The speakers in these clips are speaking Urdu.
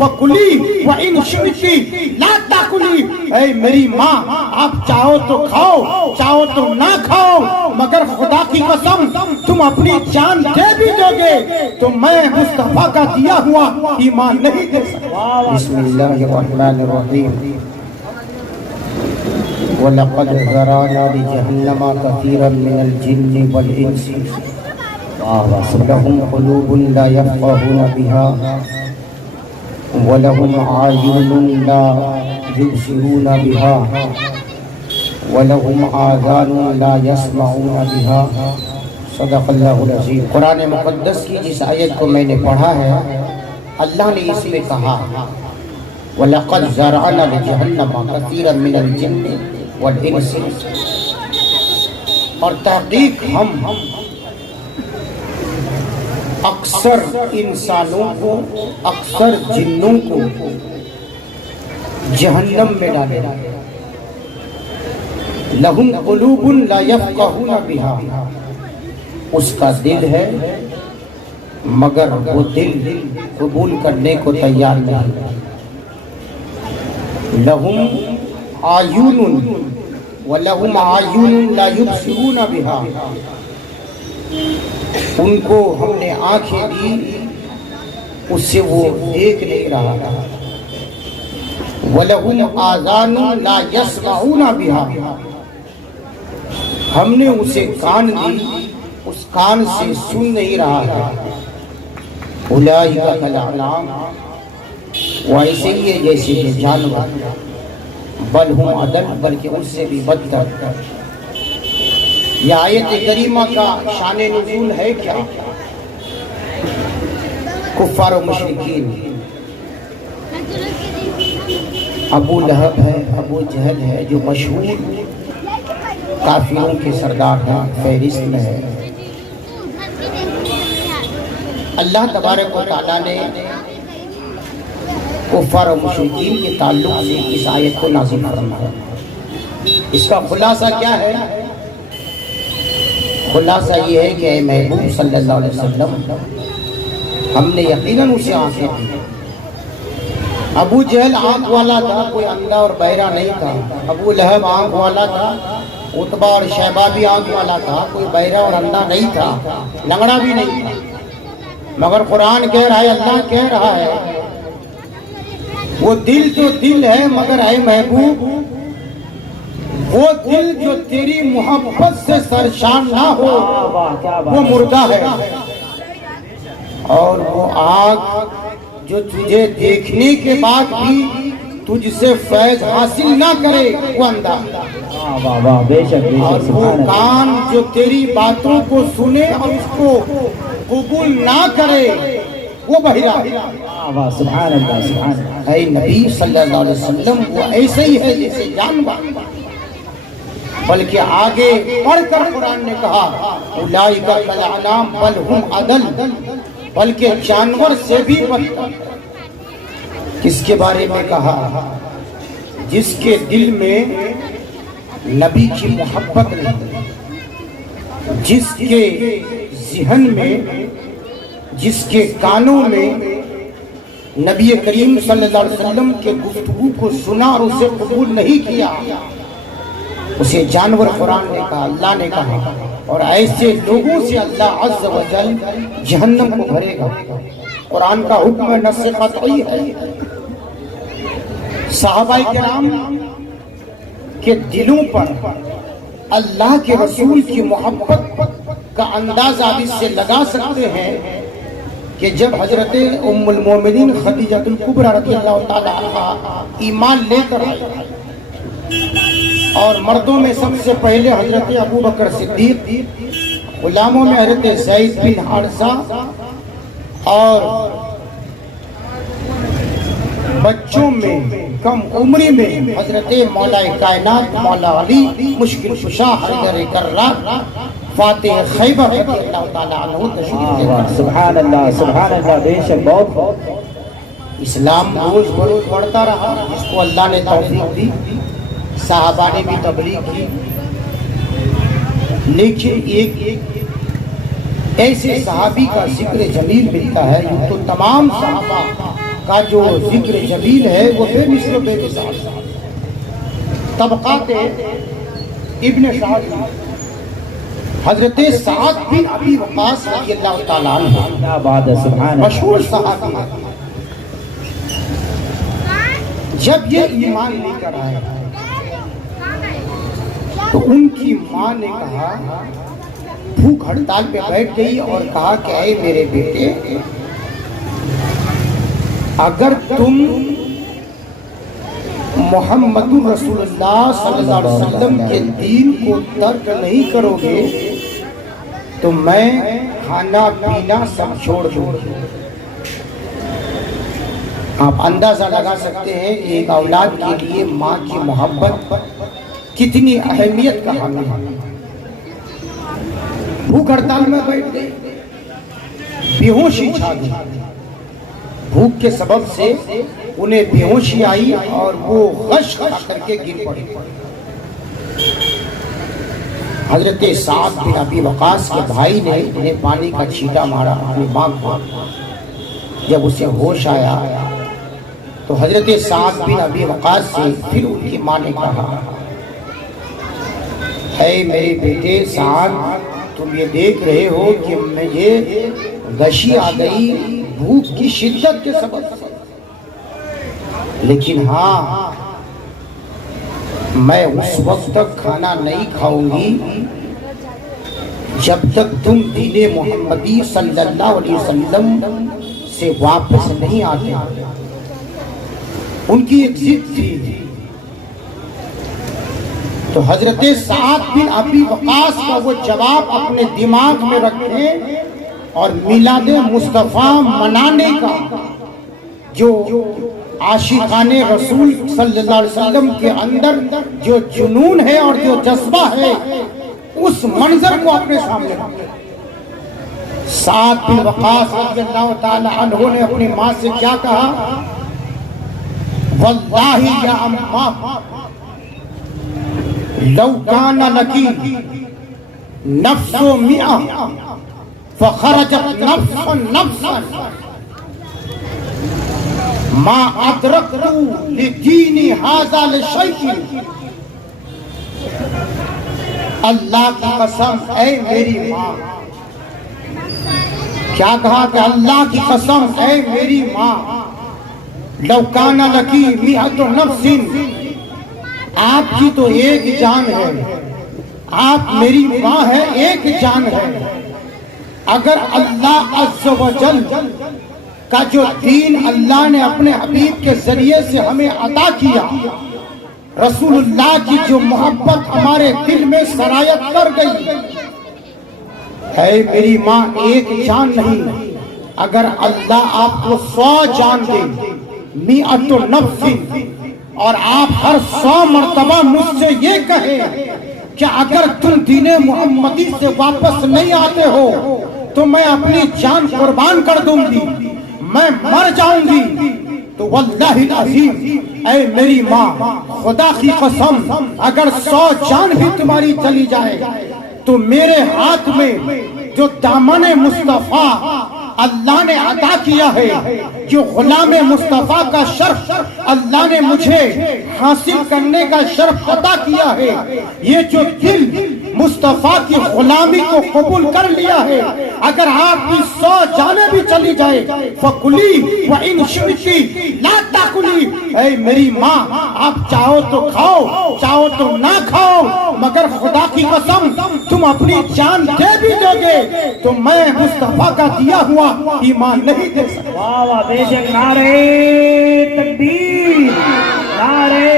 فکلی وان شئتی لا تاکلی، اے میری ماں آپ چاہو تو کھاؤ چاہو تو نہ کھاؤ، مگر خدا کی قسم تم اپنی جان دے بھی دو گے تو میں مصطفیٰ کا دیا ہوا ایمان نہیں دے سکتا۔ بسم اللہ الرحمن الرحیم۔ وَلَقَدْ ذَرَأْنَا لِجَهَنَّمَ كَثِيرًا مِنَ الْجِنِّ وَالْإِنسِ لَهُمْ قُلُوبٌ لَا يَفْقَهُونَ بِهَا وَلَهُمْ أَعْيُنٌ لَا يُبْصِرُونَ بِهَا وَلَهُمْ آذَانٌ لَا يَسْمَعُونَ بِهَا۔ صدق اللہ العظیم۔ قرآن مقدس کی جس آیت کو میں نے پڑھا ہے، اللہ نے اس میں کہا وَلَقَدْ ذَرَأْنَا لِجَهَنَّمَ كَثِيرًا مِنَ الْجِنِّ وَالْإِنسِ، اور تحقیق ہم اکثر انسانوں کو اکثر جنوں کو جہنم میں ڈالے۔ لَهُمْ قُلُوبٌ لَا يَفْقَهُونَ بِهَا، اس کا دل ہے مگر وہ دل قبول کرنے کو تیار نہیں۔ لَهُمْ أَعْيُنٌ وَلَهُمْ أَعْيُنٌ لَا يُبْصِرُونَ بِهَا، ان کو ہم نے آنکھیں دی اس سے وہ دیکھ نہیں رہا۔ وَلَهُمْ آذَانٌ لَا يَسْمَعُونَ بِهَا، ہم نے اسے کان دی اس کان سے سن نہیں رہا ہے۔ اولئک کالانعام، وہ ایسے ہی ہے جیسے کہ جانور، بل ہم اضل، بلکہ ان سے بھی بدتر۔ یہ آیت کریمہ کا شان نزول ہے کیا؟ کفار و مشرکین، ابو لہب ہے، ابو جہل ہے، جو مشہور کافروں کے سردار ہیں، فہرست میں ہے۔ اللہ تبارک و تعالیٰ نے کفار و مشرکین کے تعلق سے اس آیت کو نازل فرمایا۔ اس کا خلاصہ کیا ہے؟ خلاصہ یہ ہے کہ اے محبوب صلی اللہ علیہ وسلم، ہم نے یقیناً اسے آنکھیں دی۔ ابو جہل آنکھ والا تھا، کوئی اندھا اور بہرا نہیں تھا۔ ابو لہب آنکھ والا تھا، عتبہ اور شیبہ بھی آنکھ والا تھا، کوئی بہرا اور اندھا نہیں تھا، لنگڑا بھی نہیں تھا۔ مگر قرآن کہہ رہا ہے، اللہ کہہ رہا ہے، وہ دل تو دل ہے مگر اے محبوب وہ دل جو تیری محبت سے سرشان نہ ہو وہ مردہ ہے، اور وہ آنکھ جو تجھے دیکھنے کے بعد بھی تجھ سے فیض حاصل نہ کرے وہ اندھا ہے، اور وہ کان جو تیری باتوں کو سنے اور اس کو قبول نہ کرے وہ بہرا ہے۔ سبحان اللہ، سبحان اللہ۔ اے نبی صلی اللہ علیہ وسلم، وہ ایسے ہی ہے جیسے جانور، بلکہ آگے پڑھ کر قرآن نے کہا اولئک کالانعام بل ہم اضل، بلکہ جانور سے بھی بدتر۔ کس کے بارے میں کہا؟ جس کے دل میں نبی کی محبت نہیں، جس کے ذہن میں، جس کے کانوں میں نبی کریم صلی اللہ علیہ وسلم کے گفتگو کو سنا اور اسے قبول نہیں کیا، اسے جانور قرآن نے کہا، اللہ نے کہا، اور ایسے لوگوں سے اللہ عز و جل جہنم کو بھرے گا۔ قرآن کا حکم نص قطعی ہے۔ صحابہ کرام کے دلوں پر اللہ کے رسول کی محبت کا اندازہ آپ اس سے لگا سکتے ہیں کہ جب حضرت ام المومنین خدیجہ الکبریٰ رضی اللہ تعالیٰ عنہا ایمان لے کر آئی، اور مردوں میں سب سے پہلے حضرت ابو بکر صدیق، غلاموں میں حضرت زید بن حارثہ، اور بچوں میں کم عمری میں حضرت مولا کائنات مولا علی، مشکل کشا حیدر کرار، فاتح خیبر رضی اللہ تعالیٰ عنہ تشریف لے کر۔ سبحان اللہ، سبحان اللہ، بے شک بہت اسلام روز بروز بڑھتا رہا، جس کو اللہ نے توفیق دی، صحابہ نے بھی تبلیغ کی، لیکن ایک ایسے صحابی کا ذکر جمیل ملتا ہے جو تو تمام صحابہ کا جو ذکر جلیل ہے وہ بے مثل و بے مثال. طبقات ابن سعد حضرت سعد بن ابی وقاص رضی اللہ تعالیٰ عنہ مشہور صحابی ہے. جب یہ ایمان لے کر آئے تو ان کی ماں نے کہا، بھوک ہڑتال پہ بیٹھ گئی اور کہا کہ اے میرے بیٹے، اگر تم محمد رسول اللہ صلی اللہ علیہ وسلم کے دین کو ترک نہیں کرو گے تو میں کھانا پینا سب چھوڑ دوں گی. آپ اندازہ لگا سکتے ہیں ایک اولاد کے لیے ماں کی محبت کتنی اہمیت کا حامل ہے. بھوک ہڑتال میں بیٹھ گئی، بے ہوشی چھا گئی. بھوک کے سبب سے انہیں بے ہوشی آئی اور وہ غش کھا کر کے گر پڑے. حضرت سعد بن ابی وقاص کے بھائی نے انہیں پانی کا چھینٹا مارا اپنی ماں کو. جب اسے ہوش آیا تو حضرت سعد بن ابی وقاص سے پھر ان کی ماں نے کہا، اے میرے بیٹے سعد، تم یہ دیکھ رہے ہو کہ مجھے غشی آ گئی بھوک کی شدت کے سبب سے، لیکن ہاں میں اس وقت تک کھانا نہیں کھاؤں گی جب تک تم دین محمدی صلی اللہ علیہ وسلم سے واپس نہیں آتے. ان کی ایک ضد تھی. تو حضرت سعد بن ابی وقاص کا وہ جواب اپنے دماغ میں رکھیں اور میلاد مصطفیٰ منانے کا جو عاشقان رسول صلی اللہ علیہ وسلم کے اندر جو جنون ہے اور جو جذبہ ہے، اس منظر کو اپنے سامنے رکھیں. سعد بن وقاص رضی اللہ تعالی عنہ نے اپنی ماں سے کیا کہا؟ واللہ یا اماں لو کان لکی نفس مئہ فخرجت نفسا ما ادرکت لدینی ھذا لشیء. اللہ کی قسم اے میری ماں، کیا کہا کہ اللہ کی قسم اے میری ماں، لو کان لکی مئۃ نفس، آپ کی تو ایک جان ہے، آپ میری ماں ہے، ایک جان ہے. اگر اللہ عز و جل کا جو دین اللہ نے اپنے حبیب کے ذریعے سے ہمیں عطا کیا، رسول اللہ کی جو محبت ہمارے دل میں سرایت کر گئی، اے میری ماں ایک جان نہیں، اگر اللہ آپ کو 100 جان دے، مئۃ نفس، اور آپ ہر 100 مرتبہ مجھ سے یہ کہیں کہ اگر تم دین محمدی سے واپس نہیں آتے ہو تو میں اپنی جان قربان کر دوں گی، میں مر جاؤں گی، تو واللہ العظیم اے میری ماں، خدا کی قسم اگر 100 جان بھی تمہاری چلی جائے تو میرے ہاتھ میں جو دامن مصطفیٰ اللہ نے عطا کیا ہے، جو غلام مصطفیٰ کا شرف اللہ نے مجھے حاصل کرنے کا شرف عطا کیا ہے، یہ جو دل مصطفیٰ کی غلامی کو قبول کر لیا ہے، اگر آپ کی 100 جانیں بھی چلی جائے فَقُلِي وَإِنْ شِئْتِ لَا تَأْكُلِي. اے میری ماں، آپ چاہو تو کھاؤ، چاہو تو نہ کھاؤ، مگر خدا کی قسم تم اپنی جان دے بھی دو گے تو میں مصطفیٰ کا دیا ہوا ایمان نہیں دے سکتا. واہ واہ، بے شک. نعرہ تکبیر، نعرہ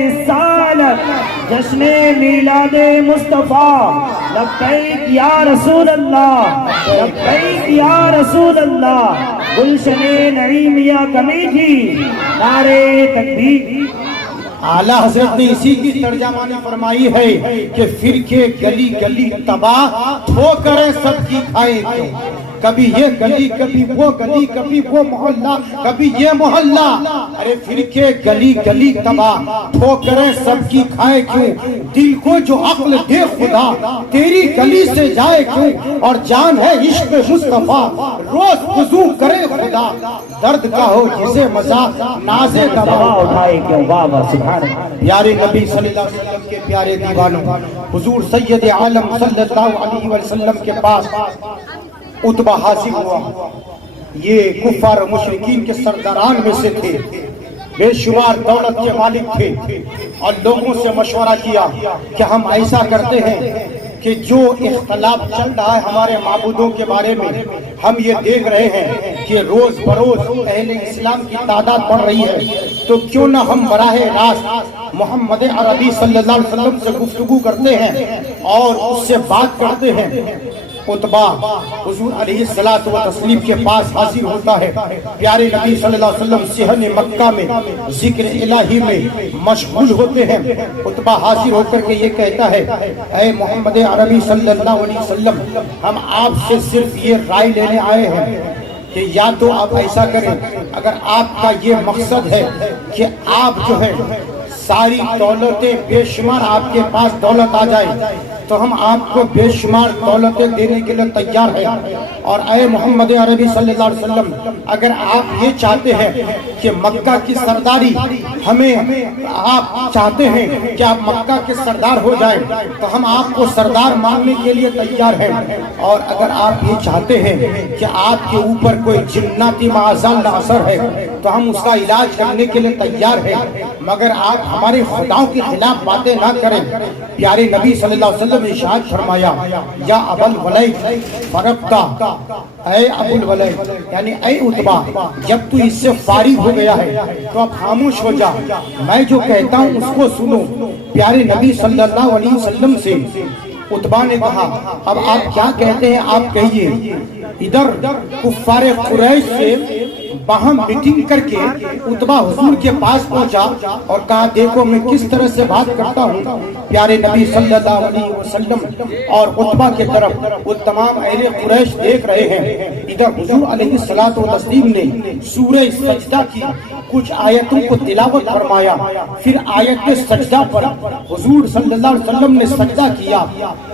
رسالت، جشن میلاد مصطفیٰ. لبیک یا رسول اللہ، لبیک یا رسول اللہ. گلشن نعیمیہ کمیٹی، نعرہ تکبیر. اعلیٰ حضرت نے اسی کی ترجمانی فرمائی ہے کہ فرقے گلی گلی تباہ، ٹھوکریں سب کی کھائے کیوں، کبھی یہ گلی کبھی وہ گلی کبھی وہ محلہ کبھی یہ محلہ، ارے فرقے گلی گلی تباہ، ٹھوکریں سب کی کھائے کیوں، دل کو جو عقل دے خدا تیری گلی سے جائے کیوں، اور جان ہے عشق مصطفیٰ روز وضو کرے خدا، درد کا ہو جسے مزہ ناز دوا اٹھائے کیوں، واہ واہ سبحان اللہ۔ پیارے نبی صلی اللہ علیہ وسلم کے پیارے دیوانوں، حضور سید عالم صلی اللہ علیہ وسلم کے پاس عتبہ حاضر ہوا۔ یہ کفار و مشرکین کے سرداران میں سے تھے، بے شمار دولت کے مالک تھے، اور لوگوں سے مشورہ کیا کہ ہم ایسا کرتے ہیں کہ جو اختلاف چل رہا ہے ہمارے معبودوں کے بارے میں، ہم یہ دیکھ رہے ہیں کہ روز بروز اہل اسلام کی تعداد بڑھ رہی ہے، تو کیوں نہ ہم براہ راست محمد عربی صلی اللہ علیہ وسلم سے گفتگو کرتے ہیں اور اس سے بات کرتے ہیں۔ عتبہ حضور علیہ الصلوۃ والتسلیم کے پاس حاضر ہوتا ہے، پیارے نبی صلی اللہ علیہ وسلم صحن مکہ میں ذکر الہی میں مشغول ہوتے ہیں۔ عتبہ حاضر ہو کر کے یہ کہتا ہے، اے محمد عربی صلی اللہ علیہ وسلم، ہم آپ سے صرف یہ رائے لینے آئے ہیں کہ یا تو آپ ایسا کریں، اگر آپ کا یہ مقصد ہے کہ آپ جو ہے ساری دولتیں بے شمار آپ کے پاس دولت آ جائے تو ہم آپ کو بے شمار دولتیں دینے کے لیے تیار ہیں، اور اے محمد عربی صلی اللہ علیہ وسلم، اگر آپ یہ چاہتے ہیں کہ مکہ کی سرداری ہمیں، آپ چاہتے ہیں کہ آپ مکہ کے سردار ہو جائیں تو ہم آپ کو سردار ماننے کے لیے تیار ہیں، اور اگر آپ یہ چاہتے ہیں کہ آپ کے اوپر کوئی جناتی معاذ اثر ہے تو ہم اس کا علاج کرنے کے لیے تیار ہیں، مگر آپ ہمارے خداؤں کے خلاف باتیں نہ کریں۔ پیارے نبی صلی اللہ علیہ وسلم نے ارشاد فرمایا، یا ابا الولید فرقتا، اے ابو الولید یعنی اے عتبہ، جب تو اس سے فارغ ہو گیا ہے تو اب خاموش ہو جا، میں جو کہتا ہوں اس کو سنو۔ پیارے نبی صلی اللہ علیہ وسلم سے عتبہ نے کہا، اب آپ کیا کہتے ہیں آپ کہیے۔ ادھر کفار قریش سے باہم میٹنگ کر کے عتبہ حضور کے پاس پہنچا اور کہا، دیکھو میں کس طرح سے بات کرتا ہوں۔ پیارے نبی صلی اللہ علیہ وسلم اور عتبہ کے طرف وہ تمام اہل قریش دیکھ رہے ہیں۔ ادھر حضور علیہ الصلوۃ والتسلیم نے سورہ سجدہ کی کچھ آیتوں کو تلاوت فرمایا، پھر آیت سجدہ پر حضور صلی اللہ علیہ وسلم نے سجدہ کیا،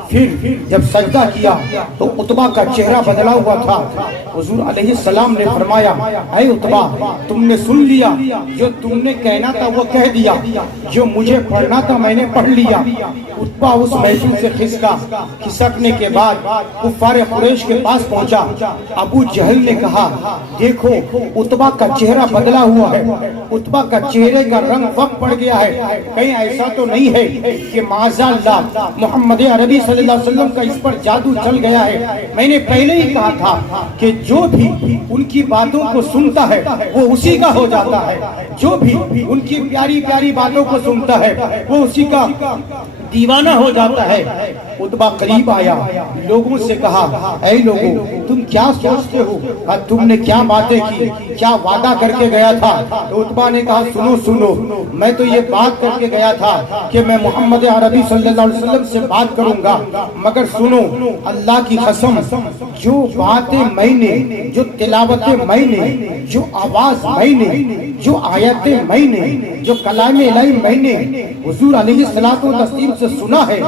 پھر جب سجدہ کیا تو عتبہ کا چہرہ بدلا ہوا تھا۔ حضور علیہ السلام نے فرمایا، اے عتبہ، تم نے سن لیا، جو تم نے کہنا تھا وہ کہہ دیا، جو مجھے پڑھنا تھا میں نے پڑھ لیا۔ عتبہ اس محفل سے کھسکا، کھسکنے کے بعد کفار قریش کے پاس پہنچا۔ ابو جہل نے کہا، دیکھو عتبہ کا چہرہ بدلا ہوا ہے، عتبہ کا چہرے کا رنگ وقت پڑ گیا ہے، کہیں ایسا تو نہیں ہے کہ معاذ اللہ محمد عربی صلی اللہ علیہ وسلم کا اس پر جادو چل گیا ہے۔ میں نے پہلے ہی کہا تھا کہ جو بھی ان کی باتوں کو سنتا ہے وہ اسی کا ہو جاتا ہے، جو بھی ان کی پیاری پیاری باتوں کو سنتا ہے وہ اسی کا دیوانہ ہو جاتا ہے۔ عتبہ قریب آیا، لوگوں سے کہا، اے لوگوں تم کیا سوچتے ہو، تم نے کیا باتیں کی، کیا وعدہ کر کے گیا تھا؟ تو عتبہ نے کہا، سنو سنو، میں تو یہ بات کر کے گیا تھا کہ میں محمد عربی صلی اللہ علیہ وسلم سے بات کروں گا، مگر سنو اللہ کی قسم، جو باتیں میں نے، جو تلاوتیں میں نے، جو آواز میں نے، جو آیتیں میں نے، جو کلام الہی میں نے حضور علیہ الصلوۃ والتسلیم سے سنا ہے،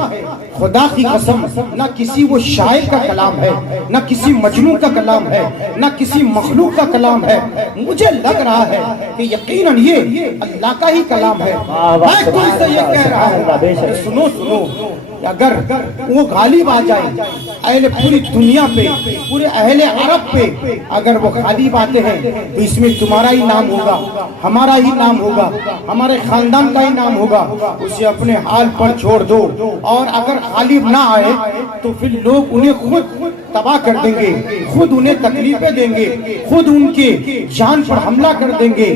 خدا کی قسم نہ کسی وہ شاعر کا کلام ہے، نہ کسی مجنون کا کلام ہے، نہ کسی مخلوق کا کلام ہے، مجھے لگ رہا ہے کہ یقیناً یہ اللہ کا ہی کلام ہے۔ میں تم سے یہ کہہ رہا ہوں کہ سنو سنو، اگر وہ غالب آ جائے اہل پوری دنیا پہ، پورے اہل عرب پہ، اگر وہ غالب آتے ہیں تو اس میں تمہارا ہی نام ہوگا، ہمارا ہی نام ہوگا، ہمارے خاندان کا ہی نام ہوگا، اسے اپنے حال پر چھوڑ دو۔ اور اگر غالب نہ آئے تو پھر لوگ انہیں خود تباہ کر دیں گے، خود انہیں تکلیفیں دیں گے، خود ان کے جان پر حملہ کر دیں گے۔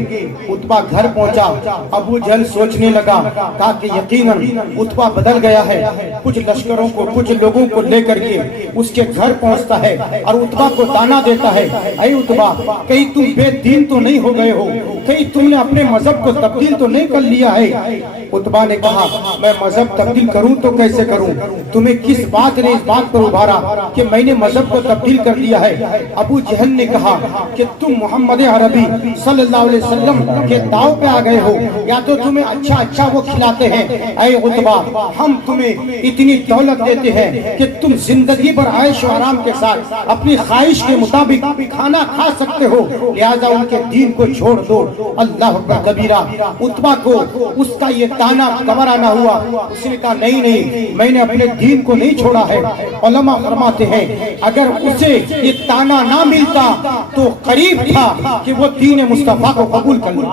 عتبہ گھر پہنچا، ابو جہل سوچنے لگا، کہا کہ یقیناً عتبہ بدل گیا ہے۔ کچھ لشکروں کو، کچھ لوگوں کو لے کر کے اس کے گھر پہنچتا ہے اور عتبہ کو تانا دیتا ہے، اے عتبہ کہیں تم بے دین تو نہیں ہو گئے ہو، کہیں تم نے اپنے مذہب کو تبدیل تو نہیں کر لیا ہے؟ عتبہ نے کہا میں مذہب تبدیل کروں تو کیسے کروں؟ تمہیں کس بات نے اس بات پر ابھارا کہ میں نے مذہب کو تبدیل کر دیا ہے؟ ابو جہل نے کہا کہ تم محمد عربی صلی اللہ علیہ وسلم کے داؤ پہ آ گئے ہو، یا تو تمہیں اچھا وہ کھلاتے ہیں۔ اے عتبہ، ہم تمہیں اتنی دولت دیتے ہیں کہ تم زندگی پر عیش و آرام کے ساتھ اپنی خواہش کے مطابق کھانا کھا سکتے ہو، لہذا ان کے دین کو چھوڑ دو۔ اللہ اکبر کبیرہ۔ عتبہ کو اس کا یہ تانا گوارا نہ ہوا، اس نے کہا نہیں، میں نے اپنے دین کو نہیں چھوڑا ہے۔ علماء فرماتے ہیں اگر اسے یہ تانا نہ ملتا تو قریب تھا کہ وہ دین مصطفیٰ کو قبول کر لے۔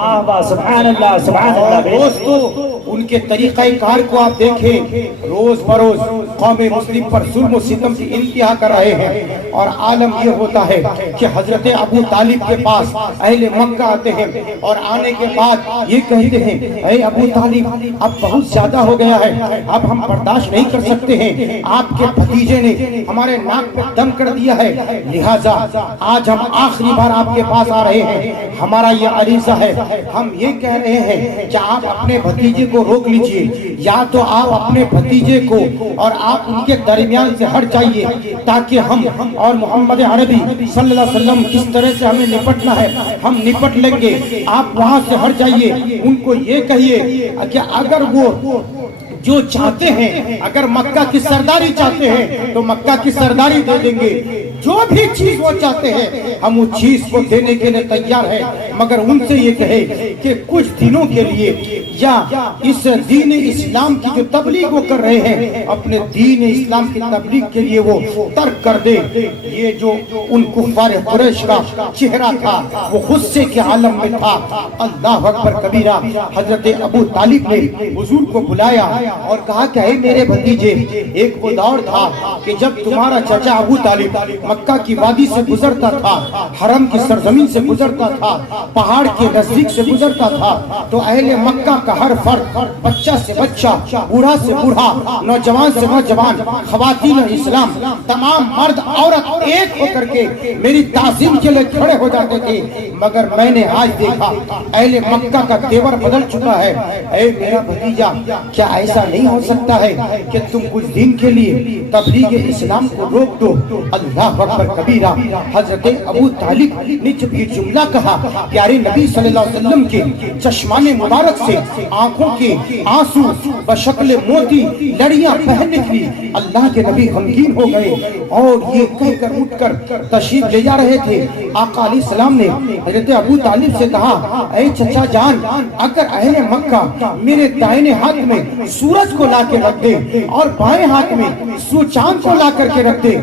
سبحان اللہ سبحان اللہ۔ دوستو، ان کے طریقہ کار کو آپ دیکھیں، روز بروز قوم مسلم پر ظلم و ستم کی انتہا کر رہے ہیں، اور عالم یہ ہوتا ہے کہ حضرت ابو طالب کے پاس اہل مکہ آتے ہیں اور آنے کے بعد یہ کہتے ہیں اے ابو طالب اب بہت زیادہ ہو گیا ہے، اب ہم برداشت نہیں کر سکتے ہیں، آپ کے بھتیجے نے ہمارے ناک پہ دم کر دیا ہے، لہٰذا آج ہم آخری بار آپ کے پاس آ رہے ہیں، ہمارا یہ عریضہ ہے، ہم یہ کہہ رہے ہیں کہ آپ اپنے بھتیجے کو روک لیجئے، یا تو آپ اپنے بھتیجے کو اور آپ ان کے درمیان سے ہٹ جائیے تاکہ ہم اور محمد عربی صلی اللہ علیہ وسلم کس طرح سے ہمیں نپٹنا ہے ہم نپٹ لیں گے، آپ وہاں سے ہٹ جائیے۔ ان کو یہ کہیے کہ اگر وہ جو چاہتے ہیں، اگر مکہ کی سرداری چاہتے ہیں تو مکہ کی سرداری دے دیں گے، جو بھی چیز وہ چاہتے ہیں ہم اس چیز کو دینے کے لیے تیار ہیں، مگر ان سے یہ کہے کہ کچھ دنوں کے لیے یا اس دین اسلام کی جو تبلیغ وہ کر رہے ہیں، اپنے دین اسلام کی تبلیغ کے لیے وہ ترک کر دے۔ یہ جو ان کفار قریش کا چہرہ تھا وہ غصے کے عالم میں تھا۔ اللہ اکبر کبیرہ۔ حضرت ابو طالب نے حضور کو بلایا اور کہا کہ اے میرے بھتیجے، ایک وہ دور تھا کہ جب تمہارا چچا ابو طالب مکہ کی وادی سے گزرتا تھا، حرم کی سرزمین سے گزرتا تھا، پہاڑ کے نزدیک سے گزرتا تھا، تو اہل مکہ کا ہر فرد، بچہ سے بچہ، بوڑھا سے بوڑھا، نوجوان سے نوجوان، خواتین اسلام، تمام مرد عورت ایک ہو کر کے میری تعظیم کے لیے کھڑے ہو جاتے تھے، مگر میں نے آج دیکھا اہل مکہ کا تیور بدل چکا ہے۔ اے میرا بھتیجا، کیا ایسا نہیں ہو سکتا ہے کہ تم کچھ دن کے لیے تبلیغ اسلام کو روک دو؟ اللہ اکبر کبیرہ۔ حضرت ابو طالب نے جب یہ جملہ کہا، پیارے نبی صلی اللہ علیہ وسلم کے چشمان مبارک سے آنکھوں کے آنسو بشکل موتی لڑیاں بہہ نکلی۔ اللہ کے نبی غمگین ہو گئے اور یہ کہہ کر اٹھ کر تشریف لے جا رہے تھے۔ آقا علیہ السلام نے حضرت ابو طالب سے کہا، اے چچا جان، اگر اہل مکہ میرے دائنے ہاتھ میں سورج کو لا کے رکھ دے اور بائیں ہاتھ میں چاند کو لا کر کے رکھ دے،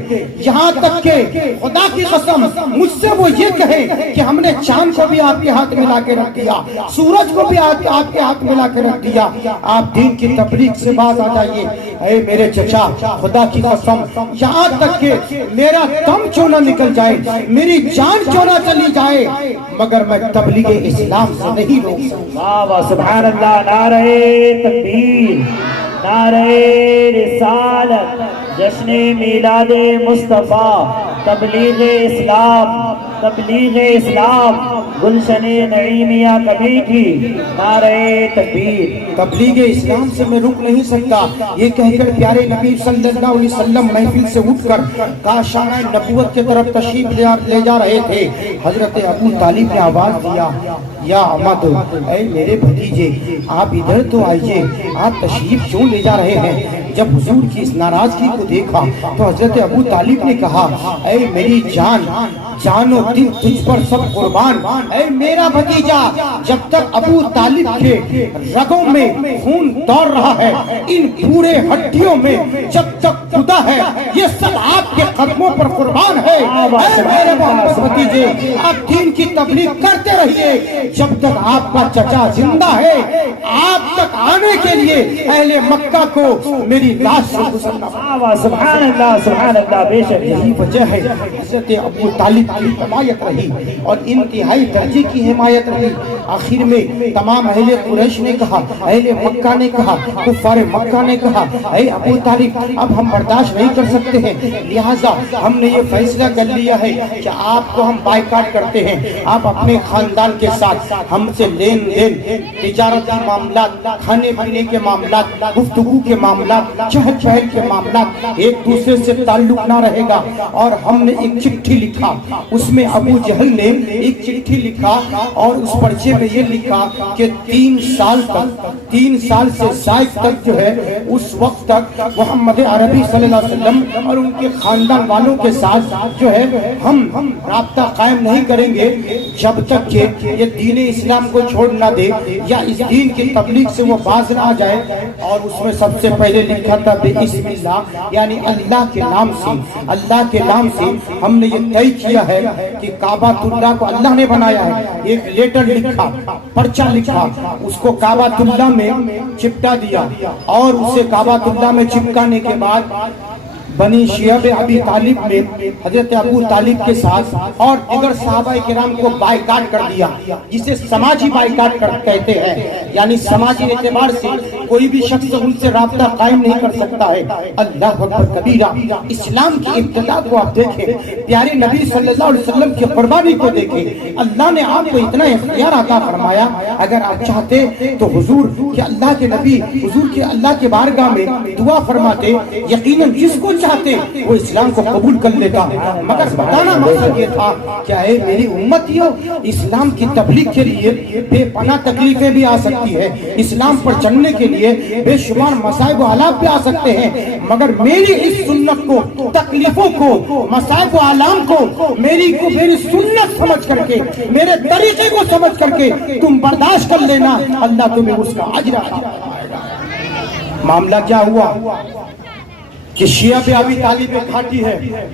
یہاں تک کہ خدا کی قسم مجھ سے وہ یہ کہے کہ ہم نے چاند کو بھی آپ کے ہاتھ میں لا کے رکھ دیا، سورج کو بھی آپ کے ہاتھ میں لا کے رکھ دیا، آپ دین کی تبلیغ سے باز آ جائیے۔ اے میرے چچا، خدا کی قسم یہاں تک کہ میرا دم کیوں نہ نکل جائے، میری جان کیوں نہ چلی جائے، مگر میں تبلیغ اسلام سے نہیں روک سکتا۔ سبحان اللہ۔ نعرہ تکبیر، نعرہ رسالت، جشن میلاد مصطفیٰ، تبلیغ اسلام، تبلیغ اسلام، گلشن نعیمیہ کبھی کی، نعرہ تکبیر۔ تبلیغ اسلام سے میں رک نہیں سکتا، یہ کہہ کر پیارے نبی صلی اللہ علیہ وسلم محفل سے اٹھ کر کاشانہ نبوت کی طرف تشریف لے جا رہے تھے۔ حضرت ابو طالب نے آواز دیا، یا عمد، اے میرے بھتیجے، آپ ادھر تو آئیے، آپ تشریف کیوں لے جا رہے ہیں؟ جب حضور کی اس ناراضگی کو دیکھا تو حضرت ابو طالب نے کہا، اے میری جان، جان و دل تجھ پر سب قربان۔ اے میرا بھتیجا، جب تک ابو طالب کے رگوں میں خون دوڑ رہا ہے، ان پورے ہڈیوں میں جب تک خدا ہے، یہ سب آپ کے قدموں پر قربان ہے۔ اے میرے بھتیجے، آپ دین کی تبلیغ کرتے رہیے جب تک آپ کا چچا زندہ ہے، آپ تک آنے کے لیے اہل مکہ کو میری لاش سے گزرنا۔ سبحان اللہ سبحان اللہ۔ بے شک یہی وجہ ہے حضرت ابو طالب کی حمایت رہی اور انتہائی درجے کی حمایت رہی۔ آخر میں تمام اہل قریش نے کہا، اہل مکہ نے کہا، کفار مکہ نے کہا، اے ابو طالب اب ہم برداشت نہیں کر سکتے ہیں، لہٰذا ہم نے یہ فیصلہ کر لیا ہے کہ آپ کو ہم بائیکاٹ کرتے ہیں، آپ اپنے خاندان کے ساتھ ہم سے لین دین، تجارتی معاملات، کھانے پینے کے معاملات، گفتگو کے معاملات، چہل پہل کے معاملات، ایک دوسرے سے تعلق نہ رہے گا۔ اور ہم نے ایک چٹھی لکھا، اس میں ابو جہل نے ایک چٹھی لکھا اور اس پرچے میں یہ لکھا کہ 3 سال سے زائد تک جو ہے اس وقت تک محمد عربی صلی اللہ علیہ وسلم اور ان کے خاندان والوں کے ساتھ جو ہے ہم رابطہ قائم نہیں کریں گے جب تک کہ یہ دین اسلام کو چھوڑ نہ دے یا اس دین کی تبلیغ سے وہ باز نہ آ جائے۔ اور اس میں سب سے پہلے لکھا تھا بسم اللہ، یعنی اللہ کے نام سے، اللہ کے نام سے ہم نے یہ طے کیا ہے کہ کعبہ اللہ کو اللہ نے بنایا ہے۔ ایک لیٹر لکھا، پرچہ لکھا، اس کو کعبہ اللہ میں چپٹا دیا اور اسے کعبہ اللہ میں چپکانے کے بعد بنی شیعہ ابی طالب نے حضرت ابو طالب کے ساتھ اور دیگر صحابہ کرام کو بائیکاٹ کر دیا، جسے سماجی بائیکاٹ کہتے ہیں، یعنی سماجی اعتبار سے کوئی بھی شخص ان سے رابطہ قائم نہیں کر سکتا ہے۔ اللہ اکبر کبیرہ، اسلام کی ابتدا کو آپ دیکھیں، پیارے نبی صلی اللہ علیہ وسلم کی قربانی کو دیکھیں، اللہ نے آپ کو اتنا اختیار عطا فرمایا، اگر آپ چاہتے تو حضور کہ اللہ کے نبی حضور کے اللہ کے بارگاہ میں دعا فرماتے، یقیناً جس کو چاہتے وہ اسلام کو قبول کر لیتا، مگر بتانا مقصد یہ تھا کہ اے میری امتیوں، اسلام کی تبلیغ کے لیے بے پناہ تکلیفیں بھی آ سکتی ہے، اسلام پر چلنے کے لیے بے شمار مصائب و آلام بھی آ سکتے ہیں، مگر میری اس سنت کو، تکلیفوں کو، مصائب و آلام کو میری سنت سمجھ کر کے، میرے طریقے کو سمجھ کر کے تم برداشت کر لینا، اللہ تمہیں اس کا اجر عطا فرمائے گا۔ معاملہ کیا ہوا کہ شیعہ پہ ابی طالب ایک گھاٹی ہے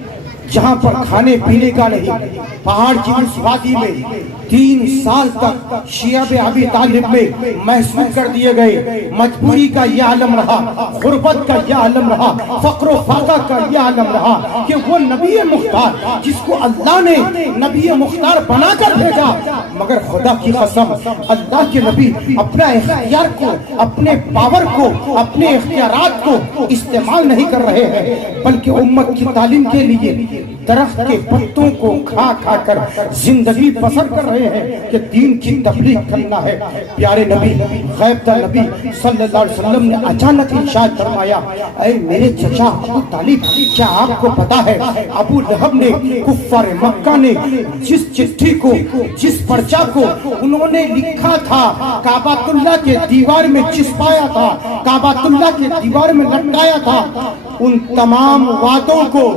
جہاں پر کھانے پینے کا نہیں، پہاڑ کی اس وادی میں 3 سال تک شیعہ پہ ابی طالب میں محسوس کر دیے گئے، مجبوری کا یہ عالم رہا، غربت کا یہ عالم رہا، فقر و فاقہ کا یہ عالم رہا کہ وہ نبی مختار جس کو اللہ نے نبی مختار بنا کر بھیجا، مگر خدا کی قسم اللہ کے نبی اپنا اختیار کو، اپنے پاور کو، اپنے اختیارات کو استعمال نہیں کر رہے ہیں، بلکہ امت کی تعلیم کے لیے درخت کے پتوں کو کھا کھا کر زندگی بسر کر رہے ہیں کہ دین کی تبلیغ کرنا ہے۔ پیارے نبی غیب دار نبی صلی اللہ علیہ وسلم نے اچانک ارشاد فرمایا، اے میرے چچا ابو طالب، کیا آپ کو پتا ہے ابو لہب نے، کفار مکہ نے جس چٹھی کو، جس پرچہ کو انہوں نے لکھا تھا، کعبہ اللہ کے دیوار میں چسپایا تھا، کعبہ اللہ کے دیوار میں لٹکایا تھا، ان تمام وعدوں کو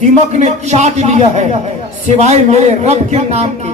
دمک نے چاٹ لیا ہے سوائے میرے رب کے نام کی۔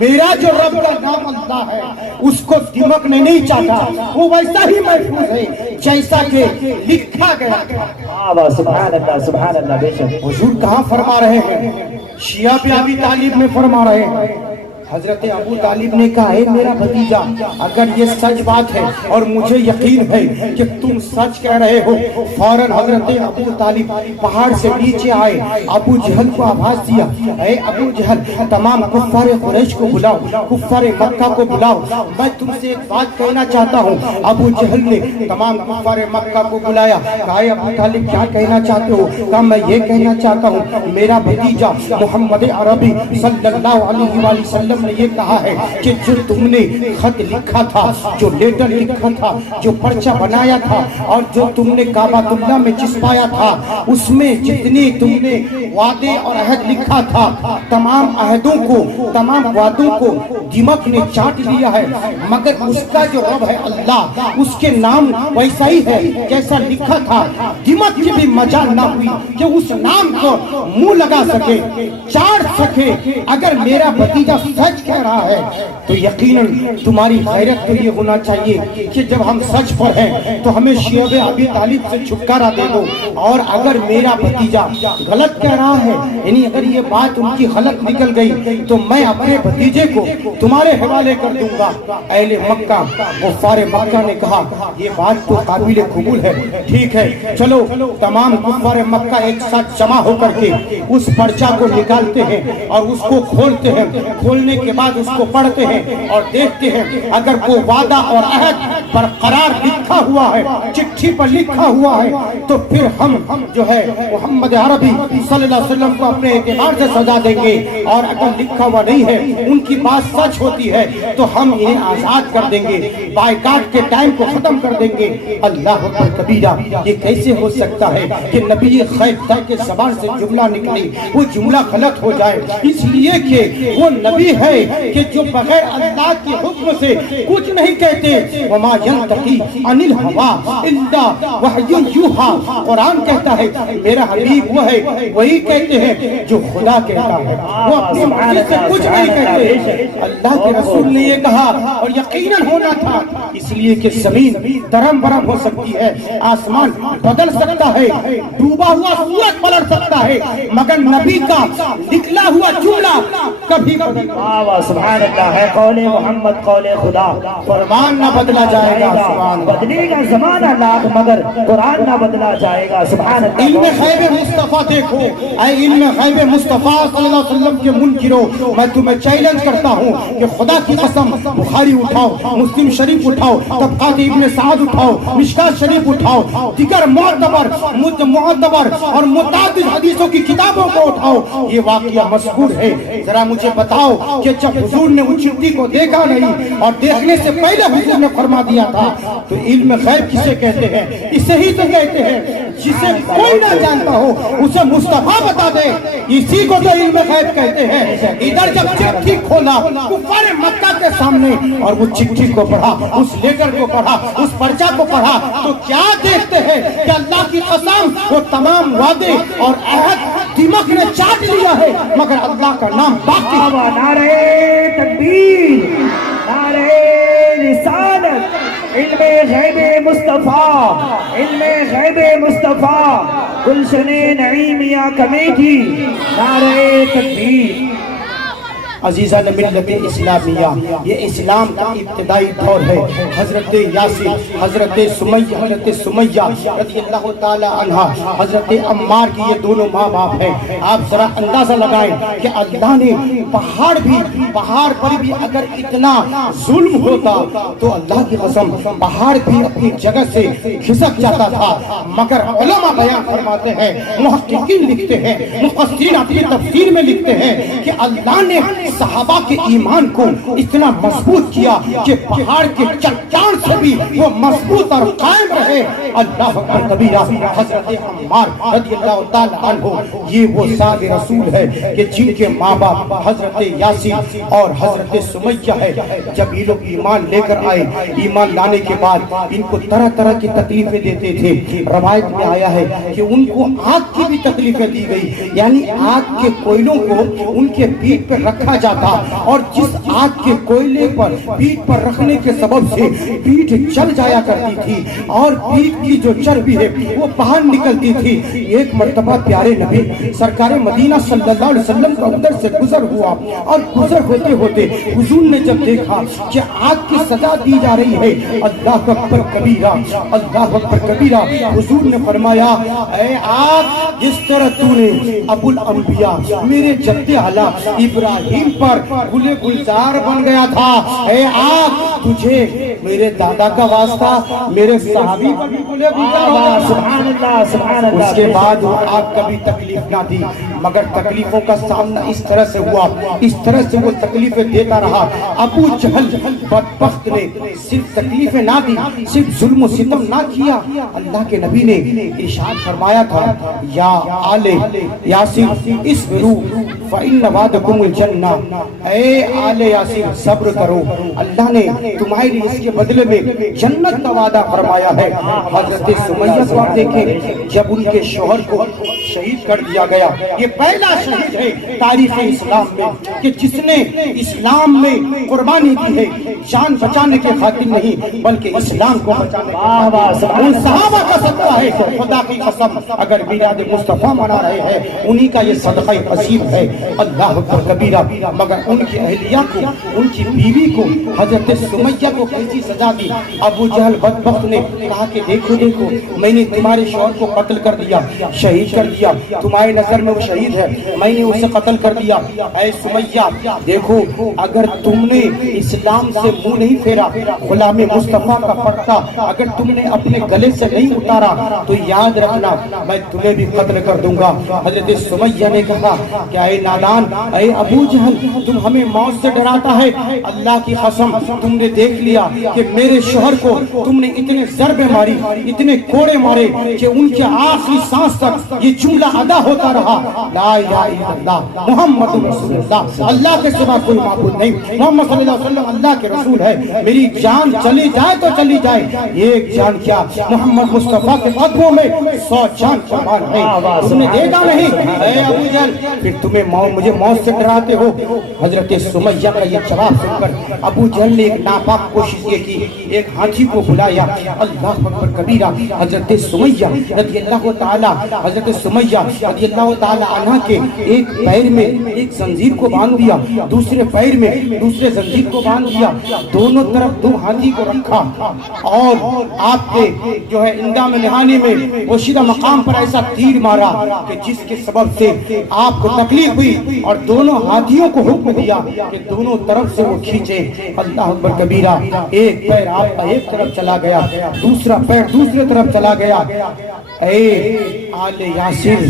میرا جو رب کا نام اللہ ہے اس کو دمک نے نہیں چاٹا، وہ ویسا ہی محفوظ ہے جیسا کہ لکھا گیا تھا۔ سبحان اللہ، سبحان اللہ، بے شک حضور کہاں فرما رہے ہیں؟ شیعہ پہ ابی طالب میں فرما رہے ہیں۔ حضرت ابو طالب نے کہا، اے میرا بھتیجا، اگر یہ سچ بات ہے اور مجھے یقین ہے کہ تم سچ کہہ رہے ہو، فوراً حضرت ابو طالب پہاڑ سے نیچے آئے، ابو جہل کو آواز دیا، اے ابو جہل، تمام کفار قریش کو بلاؤ، کفار مکہ کو بلاؤ، میں تم سے ایک بات کہنا چاہتا ہوں۔ ابو جہل نے تمام کفار مکہ کو بلایا، کہا اے ابو طالب کیا کہنا چاہتے ہو؟ کہا میں یہ کہنا چاہتا ہوں میرا بھتیجا محمد عربی صلی اللہ علیہ وآلہ وسلم نے یہ کہا ہے کہ جو تم نے خط لکھا تھا، جو لیٹر لکھا تھا، جو پرچہ بنایا تھا اور جو تم نے کعبہ اللہ میں چسپایا تھا، اس میں جتنی تم نے وعدے اور عہد لکھا تھا، تمام عہدوں کو، تمام وعدوں کو دمک نے چاٹ لیا ہے، مگر اس کا جو رب ہے اللہ، اس کے نام ویسا ہی ہے جیسا لکھا تھا۔ دمک کی بھی مجال نہ ہوئی کہ اس نام کو منہ لگا سکے، چاٹ سکے۔ اگر میرا بھتیجا سچ کہہ رہا ہے تو یقیناً تمہاری غیرت تو یہ ہونا چاہیے کہ جب ہم سچ پر ہیں تو ہمیں شیعہ ابی طالب سے چھٹکارا دے دو، اور اگر میرا بھتیجا غلط کہہ رہا ہے، یعنی اگر یہ بات ان کی غلط نکل گئی تو میں اپنے بھتیجے کو تمہارے حوالے کر دوں گا۔ اہل مکہ، کفار مکہ نے کہا یہ بات تو قابل قبول ہے، ٹھیک ہے چلو۔ تمام کفار مکہ ایک ساتھ جمع ہو کر کے اس پرچہ کو نکالتے ہیں اور اس کو کھولتے ہیں۔ کھولنے بولنے کے بعد اس کو پڑھتے ہیں اور دیکھتے ہیں اگر وہ وعدہ اور عہد برقرار لکھا ہوا ہے، چٹھی پر لکھا ہوا ہے، تو پھر ہم جو ہے محمد عربی صلی اللہ علیہ وسلم کو اپنے اعتبار سے سزا دیں گے، اور اگر لکھا ہوا نہیں ہے، ان کی بات سچ ہوتی ہے تو ہم انہیں آزاد کر دیں گے، بائیکاٹ کے ٹائم کو ختم کر دیں گے۔ اللہ اکبر کبیرہ، یہ کیسے ہو سکتا ہے کہ نبی خیر کے زبان سے جملہ نکلے وہ جملہ غلط ہو جائے؟ اس لیے کہ وہ نبی ہے کہ جو بغیر اللہ کے حکم سے کچھ نہیں کہتے، وما ینطقی عن الہوی الا وحی یوحی، قرآن کہتا ہے میرا حبیب وہ ہے وہی کہتے ہیں جو خدا کہتا ہے، وہ اپنی مرضی سے کچھ نہیں کہتے۔ اللہ کے رسول نے یہ کہا اور یقیناً ہونا تھا، اس لیے کہ زمین درم برم ہو سکتی ہے، آسمان بدل سکتا ہے، ڈوبا ہوا سورج پلٹ سکتا ہے، مگر نبی کا نکلا ہوا جملہ کبھی بدل سبحان اللہ ہے، قول محمد قول خدا، فرمان نہ بدلا جائے گا، سبحان اللہ۔ بدلے گا زمانہ لاکھ مگر قرآن نہ بدلا جائے گا، سبحان اللہ۔ علم غیب مصطفیٰ دیکھو، اے علم غیب مصطفیٰ صلی اللہ علیہ وسلم کے منکرو، میں تمہیں چیلنج کرتا ہوں کہ خدا کی قسم بخاری اٹھاؤ، مسلم شریف اٹھاؤ، طبقات ابن سعد اٹھاؤ، مشکات شریف اٹھاؤ، دیگر معتبر اور متعدد حدیثوں کی کتابوں کو اٹھاؤ، یہ واقعہ مذکور ہے۔ ذرا مجھے بتاؤ کہ جب حضور نے ان چٹھی کو دیکھا نہیں اور دیکھنے سے پہلے حضور نے فرما دیا تھا، تو علم غیب کسے کہتے ہیں؟ اسے ہی تو کہتے ہیں جسے کوئی نہ جانتا ہو اسے مصطفیٰ بتا دے، اسی کو تو علم غیب کہتے ہیں۔ ادھر جب چٹھی کھولا کفار مکہ کے سامنے اور وہ چٹھی کو پڑھا، اس لیٹر کو پڑھا، اس پرچہ کو پڑھا، تو کیا دیکھتے ہیں کہ اللہ کی قسم وہ تمام وعدے اور عہد دماغ نے چاٹ لیا ہے، مگر اللہ کا نام باقی ہے۔ نعرہ تکبیر، نعرہ رسالت، علم غیب مصطفیٰ، علم غیب مصطفیٰ، گلشن نعیمیہ کمیٹی، نعرہ تکبیر۔ عزیزان ملت اسلامیہ، یہ اسلام کا ابتدائی دور ہے۔ حضرت یاسر، حضرت سمیہ رضی اللہ تعالی عنہ، حضرت عمار کی یہ دونوں ماں باپ ہیں۔ آپ ذرا اندازہ لگائیں کہ اللہ نے پہاڑ پر بھی اگر اتنا ظلم ہوتا تو اللہ کی قسم پہاڑ بھی اپنی جگہ سے کھسک جاتا تھا، مگر علماء بیان فرماتے ہیں، محققین لکھتے ہیں، مفسرین اپنی تفسیر میں لکھتے ہیں کہ اللہ نے صحابہ کے ایمان کو اتنا مضبوط کیا کہ پہاڑ کے چٹان سے بھی وہ مضبوط اور قائم رہے۔ اللہ اکبر کبیرہ۔ حضرت عمار رضی اللہ تعالی عنہ یہ وہ ساگ رسول ہے کہ جن کے ماں باپ حضرت یاسر اور حضرت سمیہ ہے۔ جب یہ لوگ ایمان لے کر آئے، ایمان لانے کے بعد ان کو طرح طرح کی تکلیفیں دیتے تھے۔ روایت میں آیا ہے کہ ان کو آگ کی بھی تکلیفیں دی گئی، یعنی آگ کے کوئلوں کو ان کے پیٹ پر رکھا جاتا اور جس آگ کے کوئلے پر پیٹ پر رکھنے کے سبب سے پیٹ جل جایا کرتی تھی اور پیٹ کی جو چربی ہے وہ باہر نکلتی تھی۔ ایک مرتبہ پیارے نبی سرکار مدینہ صلی اللہ علیہ وسلم کا اندر سے گزر ہوا اور گزر ہوتے ہوتے حضور نے جب دیکھا کہ آگ کی سزا دی جا رہی ہے، اللہ اکبر کبیرہ، اللہ اکبر کبیرہ، حضور نے فرمایا اے آگ، جس طرح تو نے ابو الانبیاء میرے جد اعلیٰ ابراہیم پر گلے گلزار بن گیا تھا، اے آگ تجھے میرے دادا کا واسطہ میرے صحابی پر بھی گلے گلزار ہو گیا۔ سبحان اللہ، سبحان اللہ۔ اس کے بعد وہ آگ کبھی تکلیف نہ دی، مگر تکلیفوں کا سامنا اس طرح سے ہوا، اس طرح سے وہ تکلیفیں دیتا رہا۔ ابو جہل بدبخت نے صرف تکلیفیں نہ دی، صرف ظلم و ستم نہ کیا، اللہ کے نبی نے ارشاد فرمایا تھا یا آل یاسر اصبروا فإن وعدکم الجنہ، اے آل یاسر صبر کرو، اللہ نے تمہارے لیے اس کے بدلے میں جنت کا وعدہ فرمایا ہے۔ حضرت سمیہ کو آپ دیکھیں، جب ان کے شوہر کو شہید کر دیا گیا، یہ پہلا شہید ہے تاریخ اسلام میں کہ جس نے اسلام میں قربانی دی ہے، جان بچانے کے خاطر نہیں بلکہ اسلام کو بچانے کے خاطر۔ ان صحابہ کا صدقہ ہے، خدا کی قسم اگر میلاد مصطفیٰ منا رہے ہیں انہی کا یہ صدقہ عظیم ہے۔ اللہ اکبر کبیرہ، مگر ان کی اہلیہ کو، ان کی بیوی کو، حضرت سمیہ کو کیسی سزا دی؟ ابو جہل بدبخت نے کہا کہ دیکھو دیکھو، میں نے تمہارے شوہر کو قتل کر دیا، شہید کر دیا، کیا, تمہاری نظر میں وہ شہید ہے, میں نے اسے قتل کر دیا. اے سمیہ دیکھو, اگر تم نے اسلام سے منہ نہیں پھیرا, غلام مصطفیٰ کا پٹا اگر تم نے اپنے گلے سے نہیں اتارا تو یاد رکھنا میں تمہیں بھی قتل کر دوں گا. حضرت سمیہ نے کہا کہ اے نادان, اے ابو جہل, تم ہمیں موت سے ڈراتا ہے. اللہ کی قسم تم نے دیکھ لیا کہ میرے شوہر کو تم نے اتنے ضربے ماری, اتنے کوڑے مارے کہ ان کے آخری سانس تک یہ جملہ ادا ہوتا رہا, لا الہ الا اللہ محمد رسول اللہ, اللہ کے سوا کوئی معبود نہیں, محمد صلی اللہ علیہ وسلم اللہ کے رسول ہے. میری جان چلی جائے تو چلی جائے, ایک جان کیا محمد مصطفیٰ کے قدموں میں 100 جان قربان ہے. تم نے دیکھا نہیں اے ابو جہل, پھر تمہیں مجھے موت سے ڈراتے ہو. حضرت سمیہ کا یہ جواب سن کر ابو جہل نے ایک ناپاک کوشش یہ کی, ایک ہاتھی کو بلایا, اللہ اکبر کبیرہ. حضرت سمیہ رضی اللہ تعالی حضرت سمیہ رضی اللہ تعالی عنہ کے ایک پیر میں ایک زنجیر کو باندھ دیا, دوسرے پیر میں دوسرے زنجیر کو باندھ دیا, دونوں طرف 2 ہاتھی کو رکھا اور آپ کے جو ہے اندام نہانی میں پوشیدہ مقام پر ایسا تیر مارا کہ جس کے سبب سے آپ کو تکلیف ہوئی, اور دونوں ہاتھیوں کو حکم دیا کہ دونوں طرف سے وہ کھینچے. اللہ اکبر کبیرہ. ایک پیر آپ کا ایک طرف چلا گیا, دوسرا پیر دوسرے طرف چلا گیا. اے آل یاسر,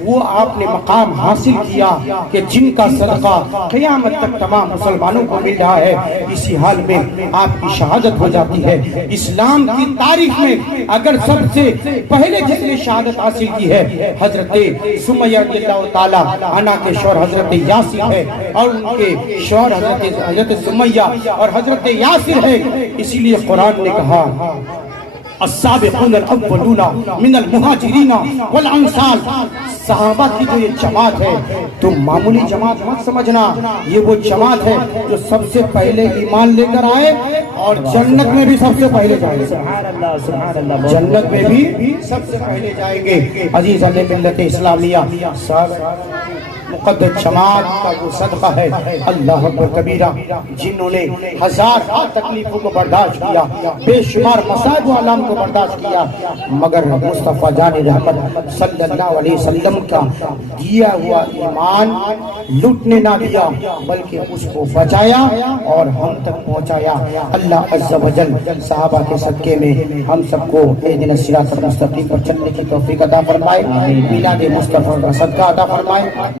وہ آپ نے مقام حاصل کیا کہ جن کا صدقہ قیامت تک تمام مسلمانوں کو مل رہا ہے. اسی حال میں آپ کی شہادت ہو جاتی ہے. اسلام کی تاریخ میں اگر سب سے پہلے جس نے شہادت حاصل کی ہے حضرت سمیہ رضی اللہ تعالی عنہ کے شوہر حضرت یاسر ہے, اور ان کے شوہر حضرت سمیہ اور حضرت یاسر ہے. اسی لیے قرآن نے کہا السابقون الاولون من المہاجرین والانصار, صحابہ کی جو یہ جماعت ہے تم معمولی جماعت مت سمجھنا, یہ وہ جماعت ہے جو سب سے پہلے ایمان لے کر آئے اور جنت میں بھی سب سے پہلے جائیں گے. سبحان اللہ سبحان اللہ. جنت میں بھی سب سے پہلے جائیں گے. عزیز اہل ملت اسلامیہ, مقدس جماعت کا وہ صدقہ ہے اللہ اکبر کبیرہ, جنہوں نے ہزار تکلیفوں کو برداشت کیا, بے شمار مصائب و آلام کو برداشت کیا, مگر مصطفیٰ جان رحمت صلی اللہ علیہ وسلم کا دیا ہوا ایمان لٹنے نہ دیا, بلکہ اس کو بچایا اور ہم تک پہنچایا. اللہ عز و جل صحابہ کے صدقے میں ہم سب کو اہدنا الصراط المستقیم پر چلنے کی توفیق عطا فرمائے, میلاد مصطفیٰ کا صدقہ عطا فرمائے.